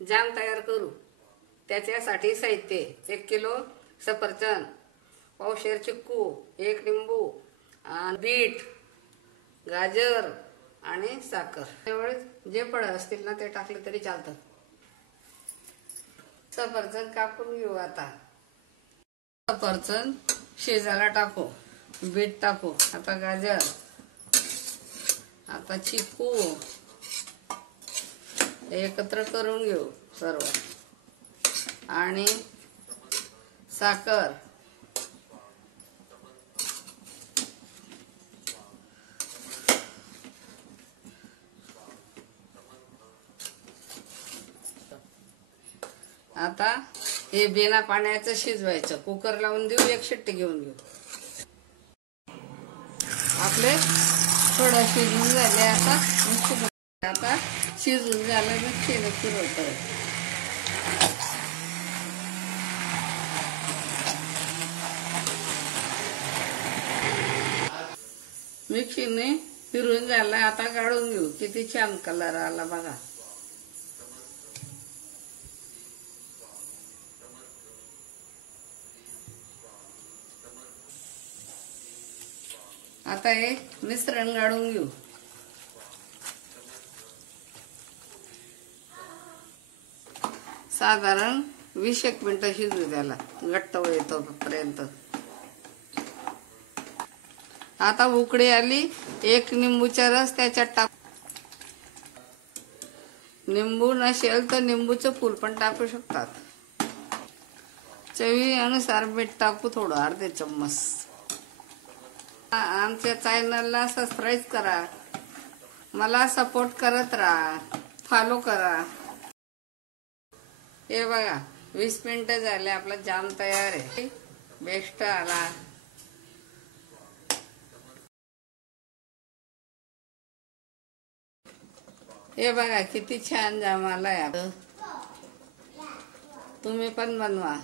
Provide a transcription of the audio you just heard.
जाम तयार करू। त्याच्यासाठी साहित्य: 1 किलो सफरचंद, पावशेर चिक्कू, 1 लिंबू, बीट, गाजर आणि साखर। त्यावेळेस जे फळं असतील ना ते टाकले तरी चालतात। सफरचंद कापून घेऊ। आता सफरचंद शिजायला टाकू, बीट टाकू, आता गाजर, आता चिक्कू एकत्र करून घेऊ सर्व, आणि साखर, आता हे बिना पाण्याचं शिजवायचं। कुकर लावून देऊ, 1 शिट्टी घेऊन घेऊ। आपले थोडं शिजून झाले, आता शिजून झालं मिक्सीने फिरवतोय। मिक्सीने फिरून झालं, आता काढून घेऊ। किती छान कलर आला बघा। आता हे मिश्रण गाळून घेऊ। साधारण 20 मिनिटं शिजू द्यायला, घट्ट येतोपर्यंत। आता उकळी आली, 1 लिंबूचा रस त्याच्यात टाक। लिंबू नसेल तर लिंबूचं फूल पण टाकू शकतात। चवीनुसार मीठ टाकू, थोडं अर्धे चम्मच। आमच्या चॅनलला सबस्क्राईब करा, मला सपोर्ट करत राहा, फॉलो करा। हे बघा 20 मिनिटं झाले, आपला जाम तयार आहे। बेस्ट आला। हे बघा किती छान जाम आलाय। तुम्ही पण बनवा।